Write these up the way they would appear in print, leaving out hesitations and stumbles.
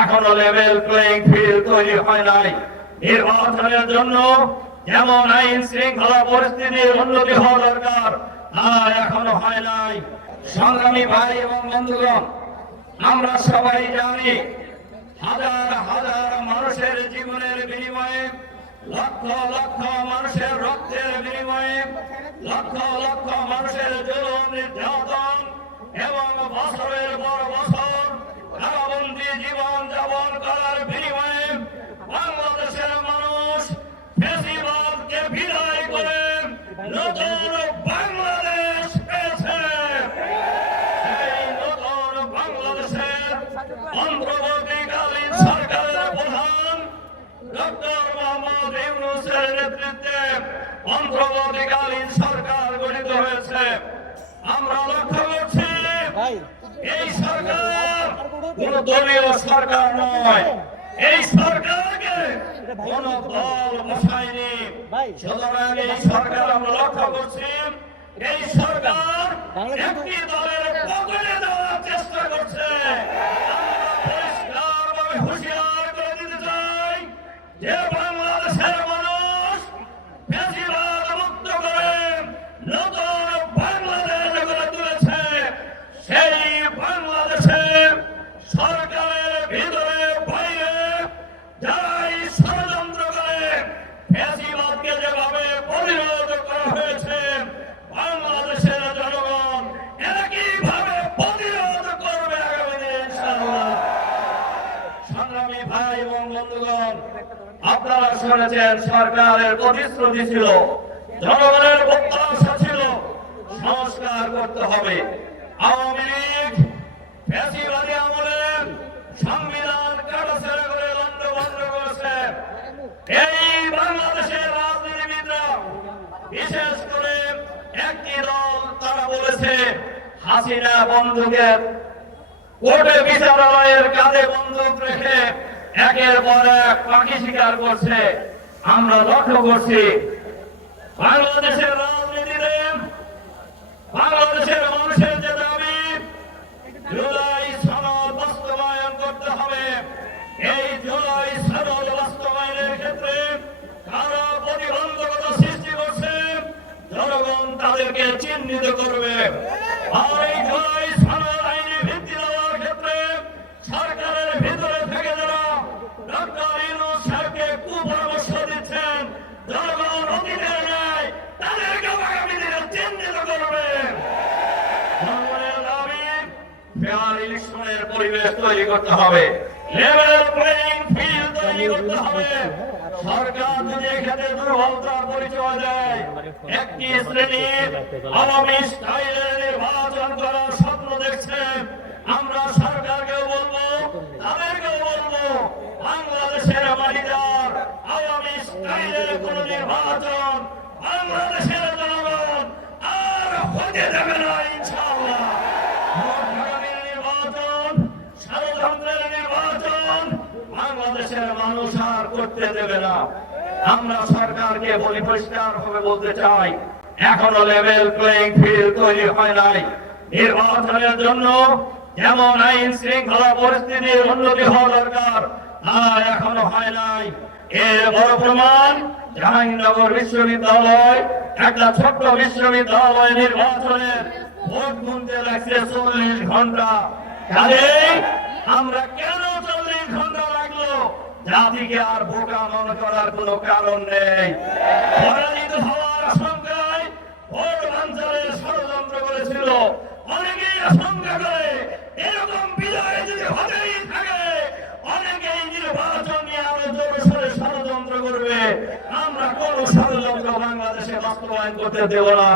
এখনো level playing field তৈরি হয় নাই। নির্বাচনের জন্য যেমন আইন শৃঙ্খলা পরিস্থিতির উন্নতি হওয়া দরকার, তা এখনো হয় নাই। সংগ্রামী ভাই এবং বন্ধুগণ, আমরা সবাই জানি হাজার হাজার মানুষের জীবনের বিনিময়ে, লক্ষ লক্ষ মানুষের রক্তের বিনিময়ে, লক্ষ লক্ষ মানুষের জুলুম নির্যাতন এবং বছরের পর বছর কারাবন্দী জীবন যাপন করার বিনিময়ে বাংলাদেশের মানুষ ফ্যাসিবাদকে বিদায় করে নতুন বাংলাদেশ পেয়েছে। এই নতুন বাংলাদেশের অন্তর্বর্তীকালীন সরকারের প্রধান ডক্টর মোহাম্মদ ইউনূসের নেতৃত্বে অন্তর্বর্তীকালীন সরকার গঠিত হয়েছে। আমরা লক্ষ্য করছি এই সরকার কোন দলীয় সরকার নয়, এই সরকারকে কোন দল বসায়নি। সুতরাং এই সরকার আমরা লক্ষ্য করছি এই সরকার একটি দলের পকেটে দেওয়ার চেষ্টা করছে। পরিষ্কারভাবে হুঁশিয়ার করে দিতে চাই যে বাংলাদেশের মানুষ ফ্যাসিবাদ মুক্ত করে নতুন বাংলাদেশ গড়ে তুলেছে। সেই বাংলাদেশে সরকারের ভিতরে বাইরে যারাই ষড়যন্ত্র করে ফ্যাসিবাদকে যেভাবে প্রতিরোধ করা হয়েছে, বাংলাদেশের জনগণ একইভাবে প্রতিরোধ করবে আগামী দিনে ইনশাআল্লাহ। সংগ্রামী ভাই এবং বন্ধুগণ, আপনারা শুনেছেন সরকারের প্রতিশ্রুতি ছিল, জনগণের প্রত্যাশা ছিল সংস্কার করতে হবে। আওয়ামী লীগ ফ্যাসিবাদী আমলে সংবিধান কাটাছেড়া করে লন্ডভন্ড করেছে। এই বাংলাদেশের রাজনীতিবিদরা, বিশেষ করে একটি দল, তারা বলেছে হাসিনা বন্দুকের কোর্টে বিচারালয়ের কাঁধে বন্দুক রেখে একের পর এক পাখি শিকার করছে। আমরা লক্ষ্য করছি বাংলাদেশের রাজনীতিতে বাংলাদেশের মানুষের যে দাবি জুলাই সনদ বাস্তবায়ন করতে হবে, এই জুলাই সনদ বাস্তবায়নের ক্ষেত্রে কারা প্রতিবন্ধকতা সৃষ্টি করছে, জনগণ তাদেরকে চিহ্নিত করবে। আর এই জুলাই সনদ আইনে ভিত্তি দেওয়ার ক্ষেত্রে সরকারের ভিতরে থেকে যারা ডক্টর ইউনূস সাহেবকে কুপরামর্শ দিচ্ছেন, জনগণ অতীতের ন্যায় তাদেরকে আগামী দিনে চিহ্নিত করবে। জনগণের দাবি ফেয়ার ইলেকশনের পরিবেশ তৈরি করতে হবে, লেভেল প্লেইং ফিল্ড তৈরি করতে হবে। সরকার যদি এক্ষেত্রে দুর্বলতার পরিচয় দেয়, একটি শ্রেণীর আওয়ামী স্টাইলের নির্বাচন করার স্বপ্ন দেখছে, আমরা সরকারকেও বলবো, তাদেরকেও বলবো, বাংলাদেশের বাড়িদার আওয়ামী স্টাইলের কোন নির্বাচন বাংলাদেশের জনগণ আর হতে দেবে না ইনশাআল্লাহ। নির্বাচন, ষড়যন্ত্রের নির্বাচন বাংলাদেশের মানুষ আর করতে দেবে না। আমরা সরকারকে বলি, পরিষ্কার ভাবে বলতে চাই, এখনো লেভেল প্লেইং ফিল্ড তৈরি হয় নাই। নির্বাচনের জন্য যেমন আইন শৃঙ্খলা পরিস্থিতির উন্নতি হওয়া দরকার, তা এখনো হয় নাই। এর বড় প্রমাণ জাহাঙ্গীরনগর বিশ্ববিদ্যালয়, একটা ছোট্ট বিশ্ববিদ্যালয় নির্বাচনের ভোট গুনতে লাগছে 40 ঘন্টা। কাজেই আমরা কেন 40 ঘন্টা লাগলো? জাতিকে আর বোকা মনে করার কোন কারণ নেই। পরাজিত হওয়ার আশঙ্কায় ভোট বানচালের ষড়যন্ত্র করেছিল। অনেকেই আশঙ্কা করে এরকম বিজয় যদি হতেই থাকে, অনেকেই নির্বাচন নিয়ে আরো জোরসোরে ষড়যন্ত্র করবে। আমরা কোন ষড়যন্ত্র বাংলাদেশে বাস্তবায়ন করতে দেব না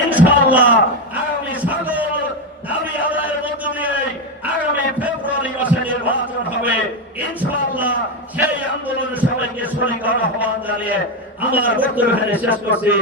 ইনশাআল্লাহ। আগামী সকল দাবি আদায়ের মধ্য দিয়ে আগামী ফেব্রুয়ারি মাসে নির্বাচন হবে ইনশাআল্লাহ। সেই আন্দোলনের সবাইকে শরীক হওয়ার আহ্বান জানিয়ে আমার বক্তব্য শেষ করছি।